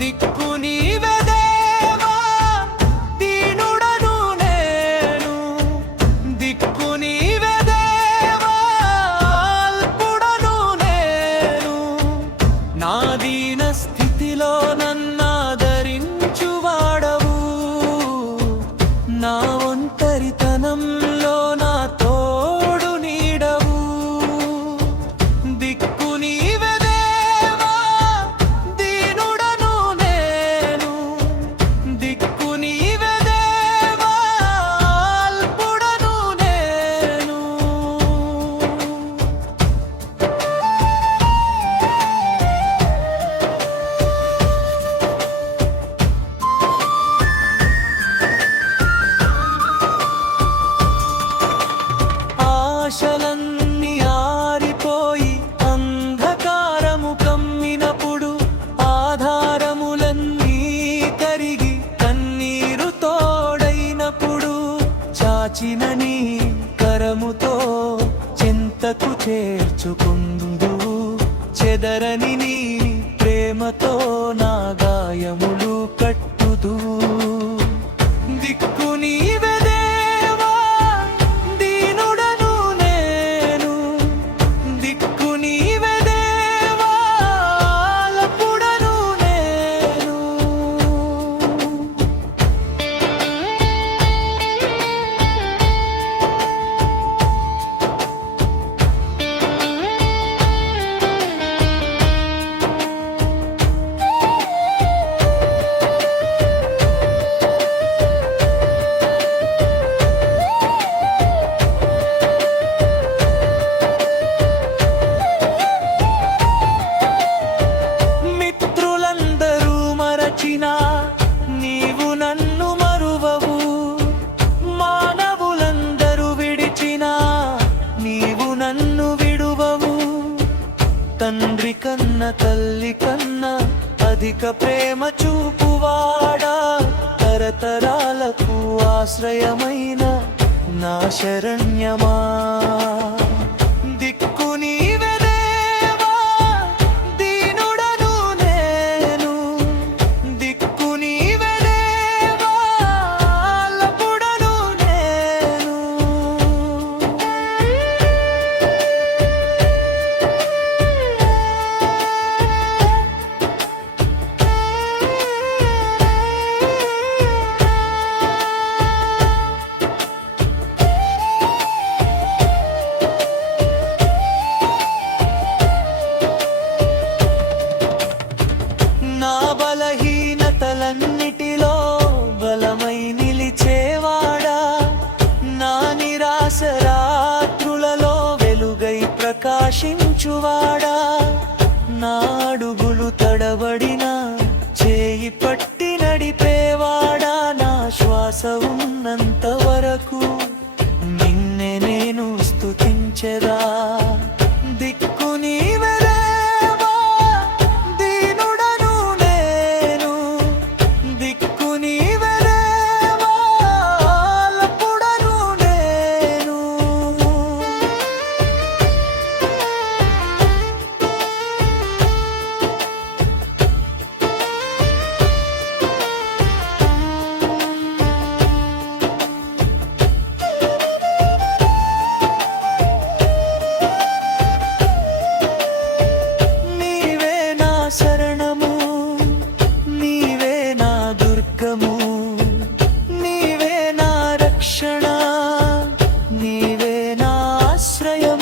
దిక్కు నీవే దేవా, దీనుడను నేను. దిక్కు నీవే దేవా, అల్పుడను నేను. నా దీన స్థితిలో నన్నాదరించువాడవు, నా ఒంటరితనంలో నా తోడు నీడవు. దిక్కు నీవే దేవా, దీనుడను నేను. దిక్కు నీవే దేవా, అల్పుడను నేను. ఆశలన్నీ ఆరిపోయి అంధకారము కమ్మినప్పుడు, ఆధారములన్నీ కరిగి కన్నీరు తోడైనప్పుడు, చాచిన నీ కరముతో చింతకు చేర్చుకుందువు. చెదరని నీ ప్రేమతో నా గాయములు కట్టుదువు. దిక్కు నీవే దేవా, దీనుడను నేను. దిక్కు నీవే దేవా, అల్పుడను నేను. మిత్రులందరూ మరచినా నీవు నన్ను మరువవు. మానవులందరూ విడిచినా నీవు నన్ను విడువవు. తండ్రి కన్న తల్లి కన్న అధిక ప్రేమ చూపువాడా, తరతరాలకు ఆశ్రయమైన నా శరణ్యమా. దిక్కు నీవే దేవా, దీనుడను నేను. దిక్కు నీవే దేవా, అల్పుడను నేను. నా బలహీనతలన్నిటిలో బలమై నిలిచేవాడా, నా నిరాశ రాత్రులలో వెలుగై ప్రకాశించువాడా, నా అడుగులు తడబడినా చేయి పట్టి నడిపేవాడా, నా శ్వాస ఉన్నంత వరకు నిన్నే నేను స్తుతించెదా. దిక్కు నీవే దేవా, దీనుడను నేను. దిక్కు నీవే దేవా, అల్పుడను నేను. నీవే నా శరణము, నీవే నా దుర్గము. నీవే నా రక్షణ, నీవే నా ఆశ్రయము.